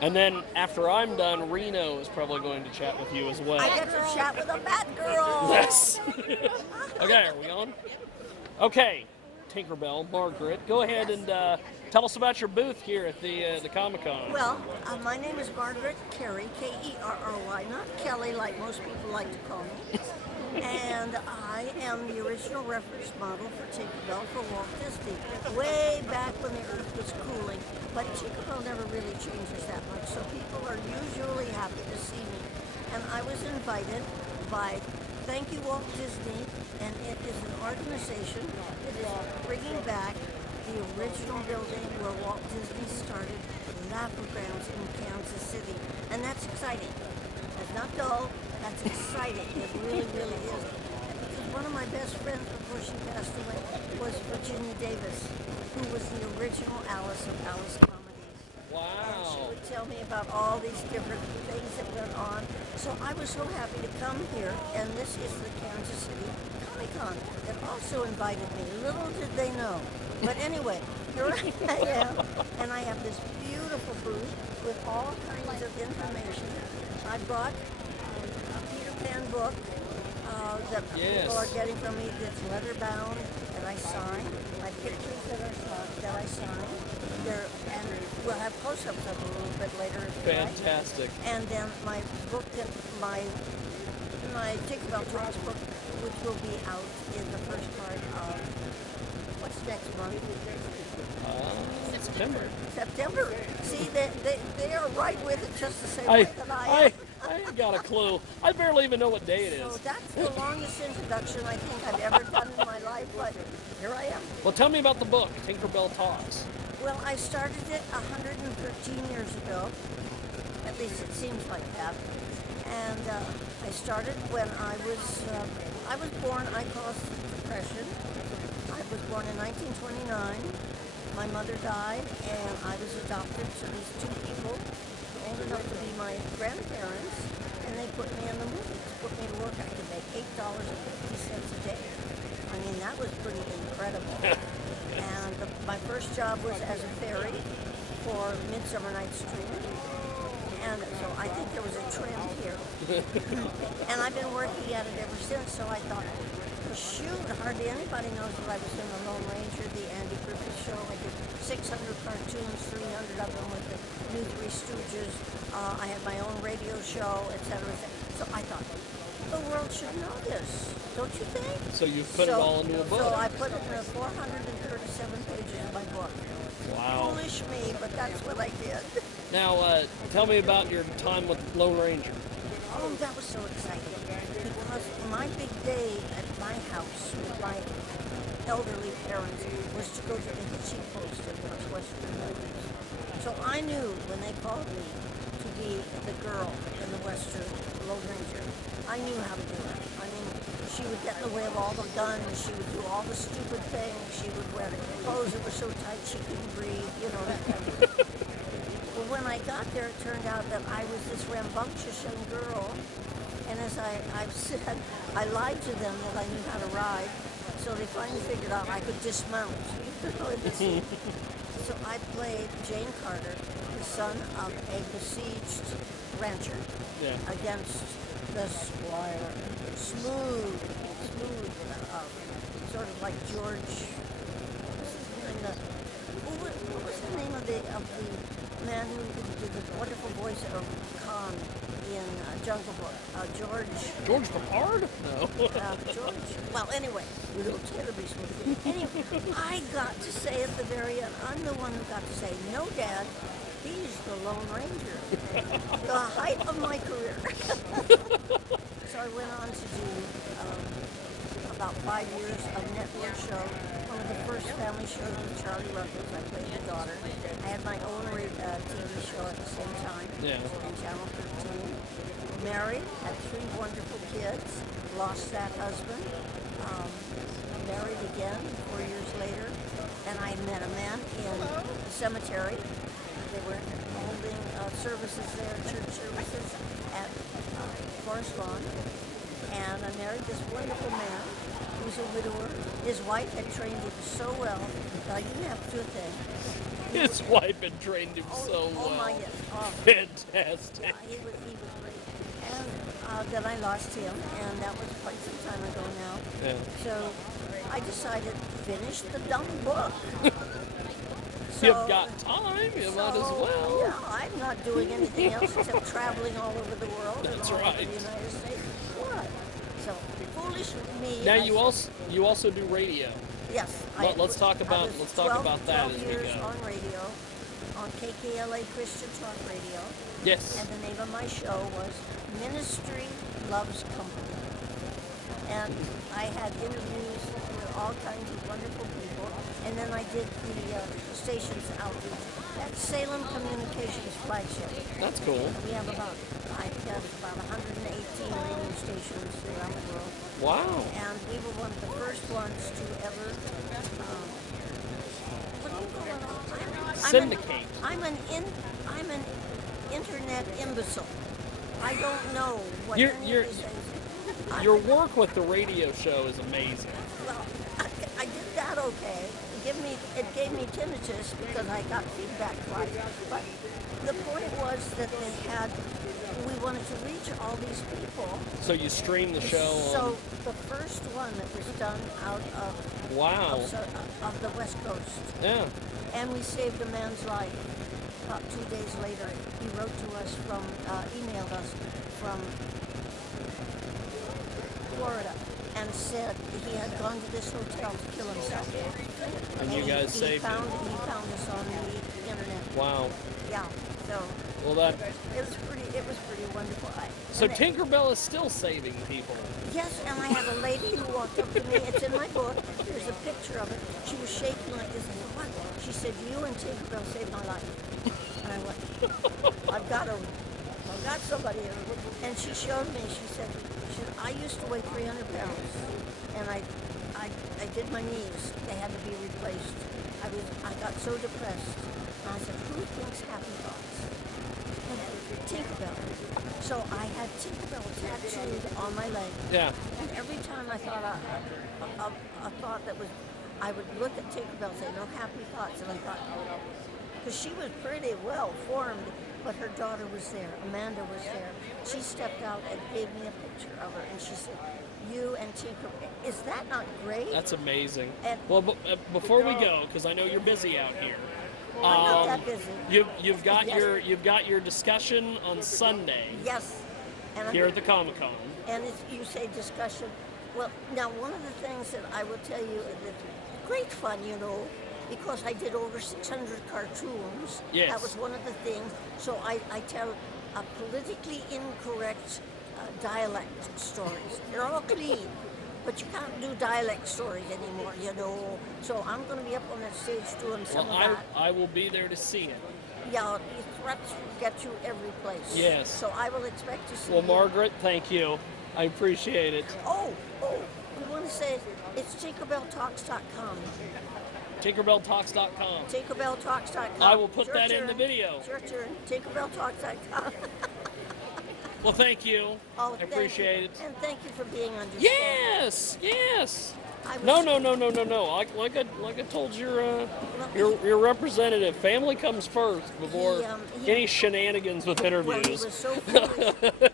And then after I'm done, Reno is probably going to chat with you as well. I get to chat with a Batgirl. Yes. Okay, are we on? Okay, Tinkerbell, Margaret, go ahead and tell us about your booth here at the Comic Con. Well, my name is Margaret Kerry, Kerry, not Kelly like most people like to call me. And I am the original reference model for Tinkerbell for Walt Disney, way back when the Earth was cooling. But Tinkerbell never really changes that much, so people are usually happy to see me. And I was invited by Thank You Walt Disney, and it is an organization that is bringing back the original building where Walt Disney started Laugh-O-Grams in Kansas City. And that's exciting. That's not dull, that's exciting. It really, really is. Because one of my best friends before she passed away was Virginia Davis, who was the original Alice of Alice Comedies. And she Wow. would tell me about all these different things that went on. So I was so happy to come here, and this is the Kansas City Comic Con that also invited me. Little did they know. But anyway, here I am, and I have this beautiful booth with all kinds of information. I brought a Peter Pan book that people are getting from me that's leather bound that I sign. My pictures that I sign. And we'll have close-ups of them a little bit later. Fantastic. And then my book that my Tinkerbell Toys book, which will be out in the first part of what's next month? September. September. See, they are right with it just the same I, way that I I, am. I ain't got a clue. I barely even know what day it So is. that's the longest introduction I think I've ever done in my life, but here I am. Well, tell me about the book, Tinkerbell Talks. Well, I started it 113 years ago. At least it seems like that. And I started when I was born, I caused depression. I was born in 1929. My mother died, and I was adopted to these two people, old enough to be my grandparents, and they put me in the movies, put me to work. I could make $8.50 a day. I mean, that was pretty incredible. And my first job was as a fairy for Midsummer Night's Dream. And so I think there was a trend here. And I've been working at it ever since, so I thought, shoot, hardly anybody knows that I was in The Lone Ranger, the Andy Griffith Show. I did 600 cartoons, 300 of them with the new Three Stooges. I had my own radio show, etc. So I thought, the world should know this, don't you think? So you've put it all into a book. So I put it in the 437 pages of my book. Wow. Foolish me, but that's what I did. Now, tell me about your time with Lone Ranger. Oh, that was so exciting. Because my big day at my house with my elderly parents was to go to the hitching post in those Western movies. So I knew when they called me to be the girl in the Western Lone Ranger, I knew how to do it. I mean, she would get in the way of all the guns, she would do all the stupid things, she would wear clothes that were so tight she couldn't breathe, you know, that kind of thing. Well, when I got there, it turned out that I was this rambunctious young girl, and as I've said, I lied to them that I knew how to ride, so they finally figured out I could dismount. So I played Jane Carter, the son of a besieged rancher, against the squire. Smooth, sort of like George. What was the name of the man who did the wonderful voice of Khan in Jungle Book? George Papard? No. George. Well, anyway, little terribly smooth. Anyway, I got to say at the very end, I'm the one who got to say, no, Dad, he's the Lone Ranger. The height of my career. So I went on to do about 5 years of network show, one of the first family shows with Charlie Ruggles. I played the daughter. I had my own TV show at the same time on Channel 13. Married, had 3 wonderful kids, lost that husband, married again 4 years later, and I met a man in the cemetery. They were holding services there, church services at Forest Lawn, and I married this wonderful man whose was a widower. His wife had trained him so well. Now, you have to do a thing. His wife had trained him so well. Oh my, yes. Oh, Fantastic. yeah, he was great. And then I lost him, and that was quite some time ago now. Yeah. So I decided to finish the dumb book. You've got time, you might as well. Yeah, I'm not doing anything else except traveling all over the world. That's and all right. over the United States. What? So foolish me. Now you also do radio. Yes. Let's talk about that as we years go. on radio, on KKLA Christian Talk Radio. Yes. And the name of my show was Ministry Loves Company. And I had interviews with all kinds of wonderful people. And then I did the station's outreach. That's Salem Communications flagship. That's cool. We have about 118 radio stations around the world. Wow. And we were one of the first ones to ever, what do you call it? Syndicate. I'm an internet imbecile. I don't know what any of these things. Your work with the radio show is amazing. Well, I did that okay. It gave me tinnitus because I got feedback twice. But the point was that we wanted to reach all these people. So you stream the show So the first one that was done out of of the West Coast. Yeah. And we saved a man's life. About 2 days later, he wrote to us emailed us from Florida and said he had gone to this hotel to kill himself. And you guys saved him. He found us on the internet. Wow. Yeah. So Well, it was pretty wonderful. So Tinkerbell is still saving people. Yes, and I had a lady who walked up to me. It's in my book. There's a picture of it. She was shaking like this. I said, "What?" She said, "You and Tinkerbell saved my life." And I went, I've got somebody here. And she showed me. She said, "I used to weigh 300 pounds, and I did my knees. They had to be replaced. I got so depressed." And I said, "Who thinks happy thoughts?" And Tinkerbell. So I had Tinkerbell tattooed on my leg. Yeah. And every time I thought a thought that was, I would look at Tinkerbell and say, "No happy thoughts." And I thought, because she was pretty well formed, but her daughter was there. Amanda was there. She stepped out and gave me a picture of her, and she said, "You and Tinkerbell." Is that not great? That's amazing. And well, before we go, because I know you're busy out here. I'm not that busy. You've got your discussion on Sunday. Yes. And here at the Comic-Con. And you say discussion. Well, now one of the things that I will tell you that's great fun, because I did over 600 cartoons. Yes. That was one of the things. So I tell politically incorrect dialect stories. They're all clean. But you can't do dialect stories anymore, So I'm going to be up on that stage doing some of that. I will be there to see it. Yeah, threats get you every place. Yes. So I will expect to see Well, you. Margaret, thank you. I appreciate it. Oh, we want to say it's TinkerbellTalks.com. TinkerbellTalks.com. TinkerbellTalks.com. I will put that in the video. It's your turn. TinkerbellTalks.com. Well, thank you. Oh, I appreciate it. And thank you for being understanding. Yes. No. Like I told your representative, family comes first before any shenanigans with interviews. Well, he was so foolish.